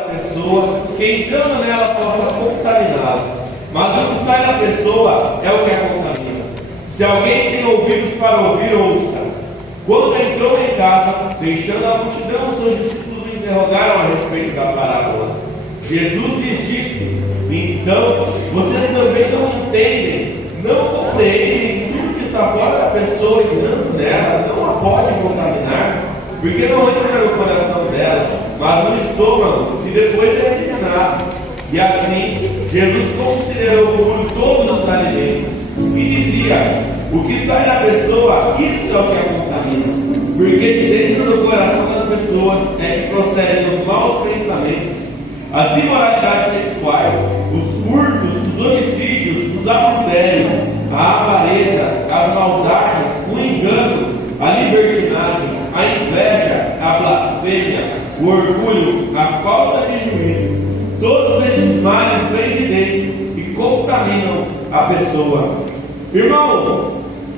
pessoa que entrando nela possa contaminá-la. Mas o que sai da pessoa é o que a contamina. Se alguém tem ouvidos para ouvir, ouça. Quando entrou em casa, deixando a multidão, seus discípulos o interrogaram a respeito da parábola. Jesus lhes disse: então, vocês também não entendem, não compreendem que tudo que está fora da pessoa entrando nela não a pode contaminar, porque não entra no coração dela, mas no estômago, e depois é eliminado. E assim, Jesus considerou puro todos os alimentos e dizia: o que sai da pessoa, isso é o que a contamina, porque de dentro do coração das pessoas é que procedem os maus pensamentos, as imoralidades sexuais, os furtos, os homicídios, os adultérios, a avareza, as maldades, o engano, a libertinagem, a inveja, a blasfêmia, o orgulho, a falta de juízo. Todos estes males vêm de dentro e contaminam a pessoa. Irmão,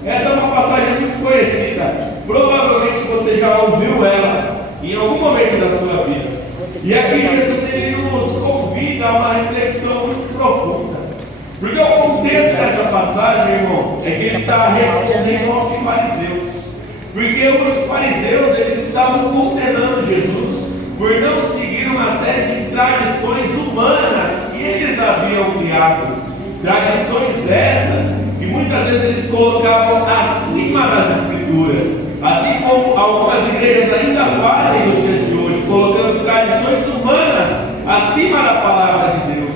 essa é uma passagem muito conhecida. Provavelmente você já ouviu ela em algum momento da sua vida. E aqui Jesus ele nos convida a uma reflexão muito profunda. Porque o contexto dessa passagem, irmão, é que ele está respondendo aos fariseus. Porque os fariseus eles estavam condenando Jesus por não seguir uma série de tradições humanas que eles haviam criado. Tradições essas que muitas vezes eles colocavam acima das Escrituras, assim como algumas igrejas ainda fazem nos dias de hoje, colocando tradições humanas acima da palavra de Deus.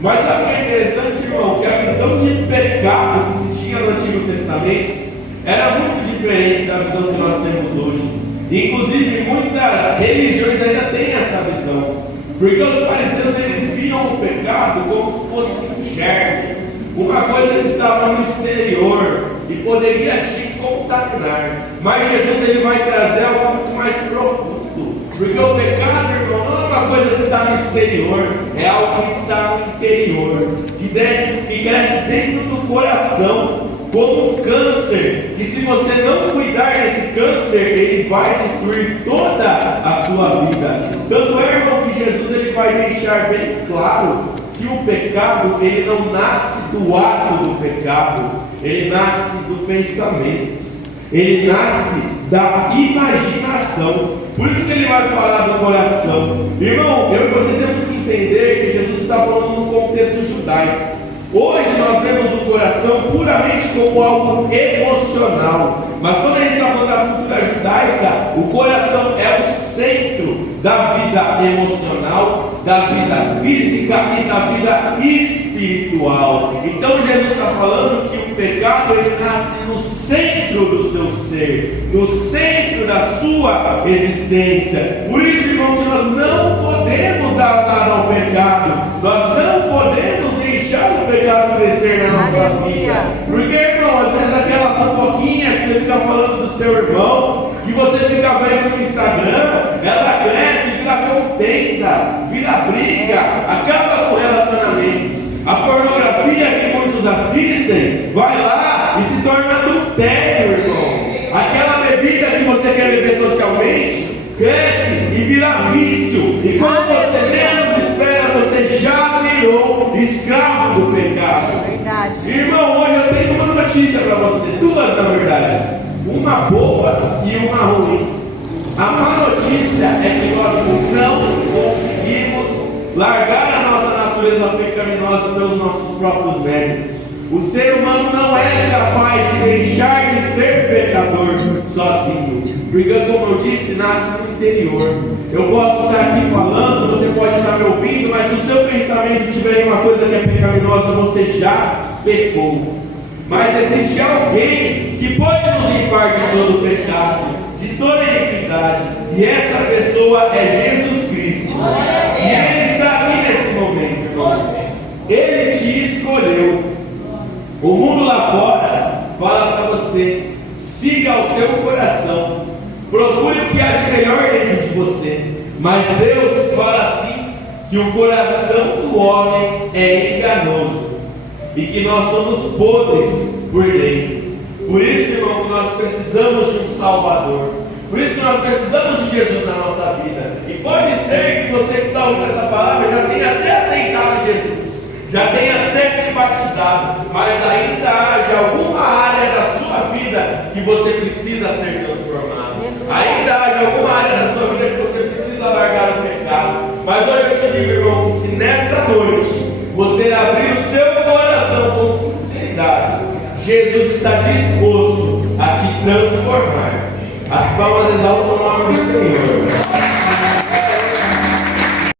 Mas sabe o que é interessante, irmão? Que a visão de pecado que se tinha no Antigo Testamento era muito diferente da visão que nós temos hoje. Inclusive, muitas religiões ainda têm essa visão, porque os fariseus eles viam o pecado como se fosse um germe, uma coisa que estava no exterior e poderia te contaminar. Mas Jesus ele vai trazer algo muito mais profundo, porque o pecado, irmão, não é uma coisa que está no exterior, é algo que está no interior, que cresce dentro do coração, como um câncer, que se você não cuidar desse câncer, ele vai destruir toda a sua vida. Tanto é, irmão, que Jesus ele vai deixar bem claro que o pecado ele não nasce do ato do pecado, ele nasce do pensamento, ele nasce da imaginação. Por isso que ele vai falar do coração. Irmão, eu e você temos que entender que Jesus está falando num contexto judaico. Hoje nós vemos o coração puramente como algo emocional, mas quando a gente está falando da cultura judaica, o coração é o centro da vida emocional, da vida física e da vida espiritual. Então Jesus está falando que o pecado ele nasce no centro do seu ser, no centro da sua existência. Por isso, irmão, que nós não podemos dar lugar ao pecado, nós não podemos deixar o pecado crescer na nossa vida. Porque, irmão, às vezes aquela fofoquinha que você fica falando do seu irmão, que você fica vendo no Instagram, ela cresce, vira contenda, vira briga, acaba com relacionamentos. A pornografia que muitos assistem, vai lá e se torna adultério, irmão. Aquela bebida que você quer beber socialmente, cresce e vira vício. E quando você menos espera, você já virou escravo do pecado. Irmão, hoje eu tenho uma notícia para você, duas na verdade, uma boa e uma ruim. A má notícia é que nós não conseguimos largar a nossa natureza pecaminosa pelos nossos próprios méritos. O ser humano não é capaz de deixar de ser pecador sozinho, porque, como eu disse, nasce no interior. Eu posso estar aqui falando, você pode estar me ouvindo, mas se o seu pensamento tiver uma coisa que é pecaminosa, você já pecou. Mas existe alguém que pode nos limpar de todo o pecado, de toda a iniquidade, e essa pessoa é Jesus Cristo. E Ele está aqui nesse momento, irmão. Ele te escolheu. O mundo lá fora fala para você: siga o seu coração, procure o que há de melhor dentro de você. Mas Deus fala assim, que o coração do homem é enganoso e que nós somos podres por dentro. Por isso, irmão, que nós precisamos de um Salvador. Por isso que nós precisamos de Jesus na nossa vida. E pode ser que você que está ouvindo essa palavra já tenha até aceitado Jesus, já tenha até se batizado, mas ainda haja alguma área da sua vida que você precisa ser transformado. Ainda haja alguma área da sua vida que você precisa largar o pecado. Mas olha, eu te digo, irmão, que se nessa noite você abrir o seu coração com sinceridade, Jesus está disposto a te transformar. As palmas exaltam o nome do Senhor.